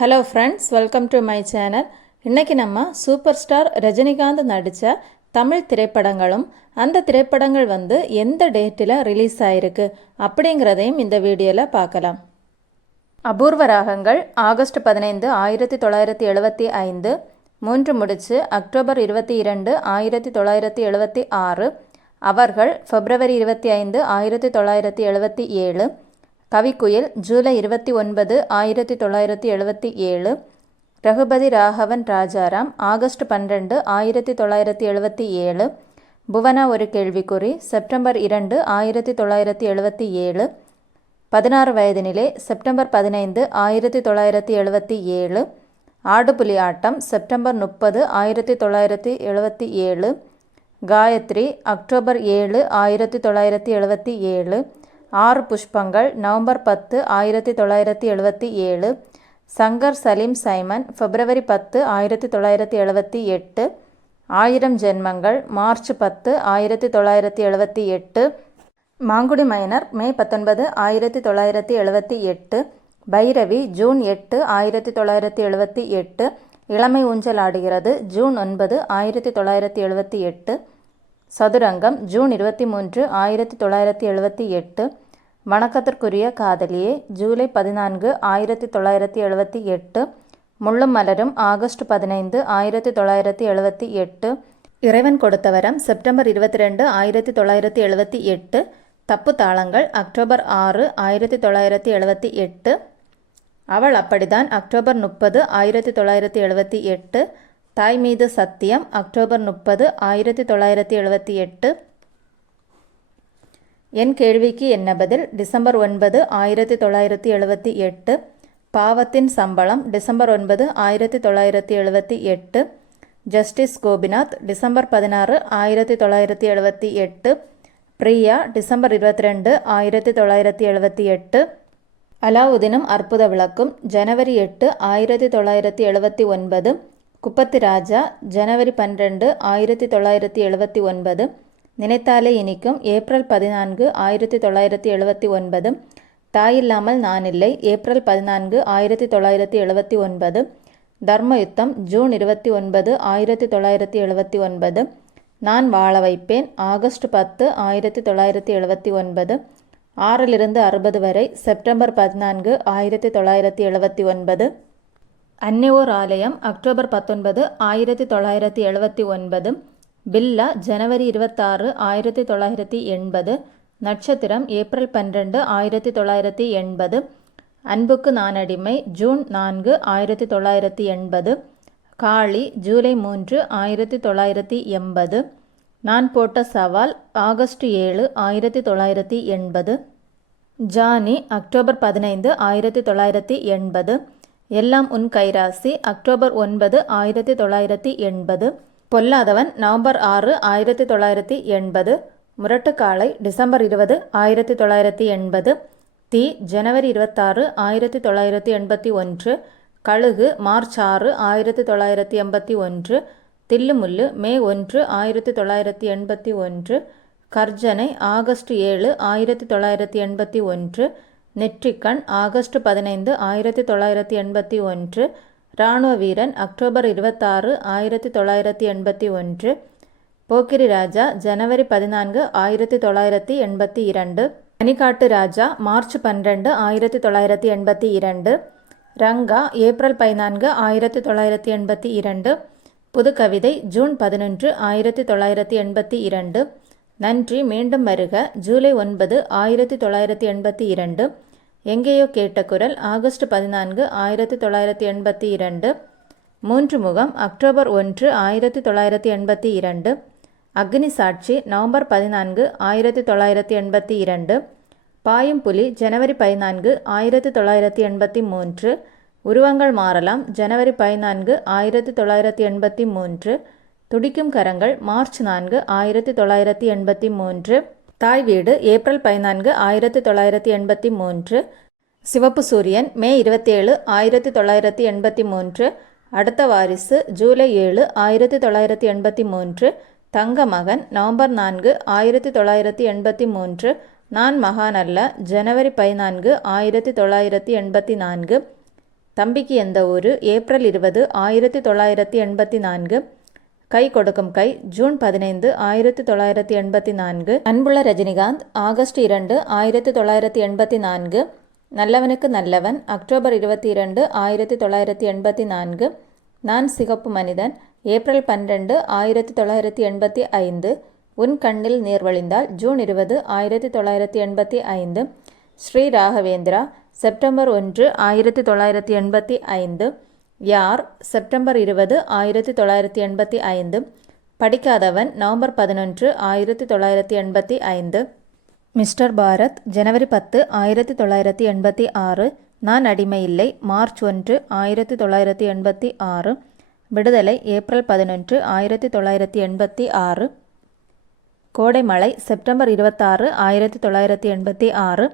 Hello friends, welcome to my channel. இன்றைக்கி நம்ம super star Rajinikanth நடித்த தமிழ் திரைப்படங்களும் அந்த திரைப்படங்கள் எந்த டேட்டில் ரிலீஸ் ஆகிருக்கு அப்படிங்கிறதையும் இந்த வீடியோவில் பார்க்கலாம். அபூர்வ ராகங்கள் ஆகஸ்ட் 15, 1975, மூன்று முடிச்சு அக்டோபர் 22, 1976, அவர்கள் பிப்ரவரி 25, 1977, கவிக்குயில் ஜூலை 29, 1977, ரகுபதி ராகவன் ராஜாராம் ஆகஸ்ட் 12, 1977, புவனா ஒரு கேள்விக்குறி செப்டம்பர் 2, 1977, 16 வயதினிலே செப்டம்பர் 15, 1977, ஆடுபுலி ஆட்டம் செப்டம்பர் 30, 1977, காயத்ரி அக்டோபர் 7, 1977, 6 புஷ்பங்கள் நவம்பர் 10, 1977, சங்கர் சலீம் சைமன் பிப்ரவரி 10, 1978, 1000 ஜென்மங்கள் மார்ச் 10, 1978, மாங்குடி மைனர் மே 19, 1978, பைரவி ஜூன் 8, 1978, இளமை ஊஞ்சல் ஆடுகிறது ஜூன் 9, 1978, சதுரங்கம் ஜூன் 23, 1978, வணக்கத்திற்குரிய காதலியே ஜூலை 14, 1978, முள்ளும் மலரும் ஆகஸ்ட் 15, 1978, இறைவன் கொடுத்த வரம் செப்டம்பர் 22, 1978, தப்பு தாளங்கள் அக்டோபர் 6, 1978, அவள் அப்படிதான் அக்டோபர் 30, 1978, தாய் மீது சத்தியம் அக்டோபர் 30, 1978, என் கேள்விக்கு என்ன பதில் டிசம்பர் 9, 1978, பாவத்தின் சம்பளம் December 9, 1978, justice Gopinath December 16, 1978, Priya December 22, 1978, அலாவுதீனும் அற்புத விளக்கும் ஜனவரி 8, 1979, குப்பத்து ராஜா ஜனவரி 12, 1979, நினைத்தாலே இனிக்கும் ஏப்ரல் 14, 1979, தாயில்லாமல் நான் இல்லை ஏப்ரல் 14, 1979, தர்மயுத்தம் ஜூன் 29, 1979, நான் வாழ வைப்பேன் ஆகஸ்ட் 10, 1979, 6லிருந்து 60 வரை செப்டம்பர் 14, 1979, அன்னை ஓர் ஆலயம் அக்டோபர் 19, 1979, பில்லா ஜனவரி 26, 1980, நட்சத்திரம் ஏப்ரல் 12, 1980, அன்புக்கு நான் அடிமை ஜூன் 4, 1980, காளி ஜூலை 3, 1980, நான் போட்ட சவால் ஆகஸ்ட் 7, 1980, ஜானி அக்டோபர் 15, 1980, எல்லாம் உன் கைராசி அக்டோபர் 9, 1980, பொல்லாதவன் நவம்பர் 6, 1980, முரட்டுக்காளை டிசம்பர் 20, 1980, தீ ஜனவரி 26, 1981, கழுகு மார்ச் 6, 1981, தில்லுமுல்லு மே 1, 1981, கர்ஜனை ஆகஸ்ட் 7, 1981, நெற்றிக்கண் ஆகஸ்ட் 15, 1981, இராணுவ வீரன் அக்டோபர் 26, 1981, போக்கிரி ராஜா ஜனவரி 14, 1982, பனிக்காட்டு ராஜா மார்ச் 12, 1982, ரங்கா ஏப்ரல் 14, 1982, புதுக்கவிதை ஜூன் 11, 1982, நன்றி மீண்டும் வருக ஜூலை 9, 1982, எங்கேயோ கேட்ட குரல் ஆகஸ்ட் 14, 1982, மூன்று முகம் அக்டோபர் 1, 1982, அக்னி சாட்சி நவம்பர் 14, 1982, பாயும் புலி ஜனவரி 14, 1983, உருவங்கள் மாறலாம் ஜனவரி 14, 1983, துடிக்கும் கரங்கள் மார்ச் 4, 1983, தாய் வீடு ஏப்ரல் 14, 1983, சிவப்பு சூரியன் மே 27, 1983, அடுத்த வாரிசு ஜூலை 7, 1983, தங்க மகன் நவம்பர் 4, 1983, நான் மகான் அல்ல ஜனவரி 14, 1984, தம்பிக்கு எந்த ஊரு ஏப்ரல் 20 1984. கை கொடுக்கும் கை ஜூன் 15 1984. அன்புள்ள ரஜினிகாந்த் ஆகஸ்ட் 2 1984. நல்லவனுக்கு நல்லவன் அக்டோபர் 22 1984. நான் சிகப்பு மனிதன் ஏப்ரல் 12 1985. உன் கண்ணில் நீர் வழிந்தால் ஜூன் 20 1985. ஸ்ரீ ராகவேந்திரா செப்டம்பர் 1 1985. யார் செப்டம்பர் 20 1985. படிக்காதவன் நவம்பர் 11 1985. மிஸ்டர் பாரத் ஜனவரி 10 1986. நான் அடிமை இல்லை மார்ச் 1 1986. விடுதலை ஏப்ரல் 11 1986. கோடைமழை செப்டம்பர் 26 1986.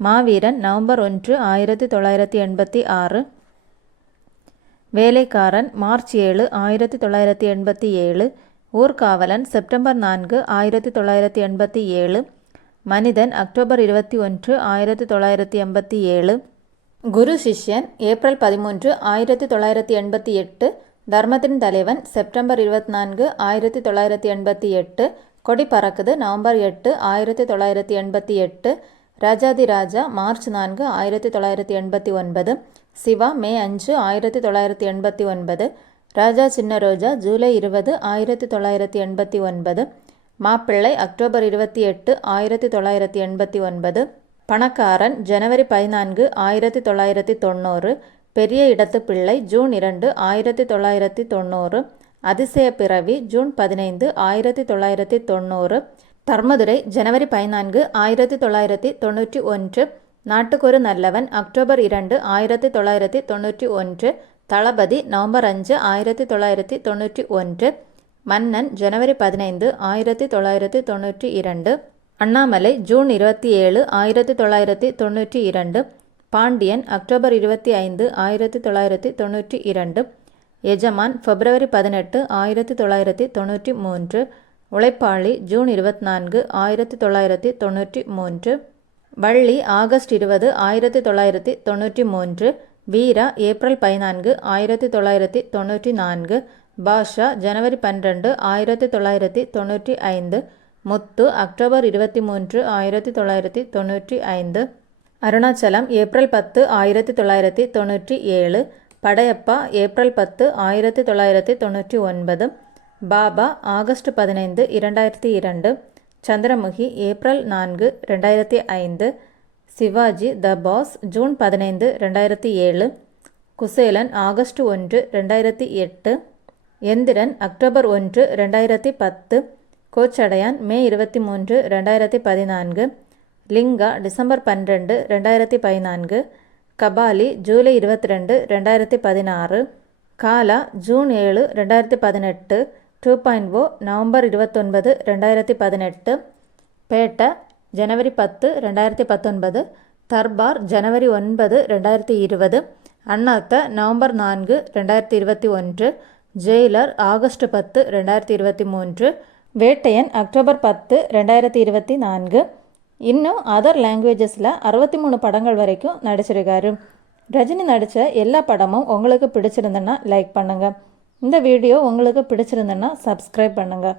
மாவீரன் நவம்பர் 1 1986. வேலைக்காரன் மார்ச் 7 1987. ஊர்காவலன் செப்டம்பர் 4 1987. மனிதன் அக்டோபர் 21 1987. குரு சிஷ்யன் ஏப்ரல் 13 1988. தர்மத்தின் தலைவன் செப்டம்பர் 24 1988. கொடி பறக்குது நவம்பர் 8 1988. ராஜாதி ராஜா மார்ச் 4 1989. சிவா மே 5 1989. ராஜா சின்ன ரோஜா ஜூலை 20 1989. மாப்பிள்ளை அக்டோபர் 28 1989. பணக்காரன் ஜனவரி 14 1990. பெரிய இடத்து பிள்ளை ஜூன் 2 1990. அதிசய பிறவி ஜூன் 15 1990. தர்மதுரை ஜனவரி 14 1991. நாட்டுக்கொரு நல்லவன் அக்டோபர் 2 1991. தளபதி நவம்பர் 5 1991. மன்னன் ஜனவரி 15 1992. அண்ணாமலை ஜூன் 27 1992. பாண்டியன் அக்டோபர் 25 1992. எஜமான் பிப்ரவரி 18 1993. Uzhaippali June 24 1993. Valli August 20 1993. Veera April 14 1994. Baasha ஜனவரி 12 1995. Muthu October 23 1995. Arunachalam April 10 1997. Padayappa April 10 1999. Baba August 15 2002. Chandramukhi April 4 2005. Sivaji the boss June 15 2007. Kuselan August 1 2008. Enthiran October 1 2010. Kochadaiiyaan May 23 2014. Lingaa December 12 2014. Kabali July 22 2016. Kaala June 7 2018. 2.0 November 29 2018. Petta ஜனவரி 10 2019. தர்பார் ஜனவரி 9 2020. Annaatthe November 4 2021. Jailer August 10 2023. Vettaiyan October 10 2024. இன்னும் அதர் லாங்குவேஜஸில் 63 படங்கள் வரைக்கும் நடிச்சிருக்காரு. ரஜினி நடித்த எல்லா படமும் உங்களுக்கு பிடிச்சிருந்துன்னா லைக் பண்ணுங்கள். இந்த வீடியோ உங்களுக்கு பிடிச்சிருந்துன்னா சப்ஸ்கிரைப் பண்ணுங்கள்.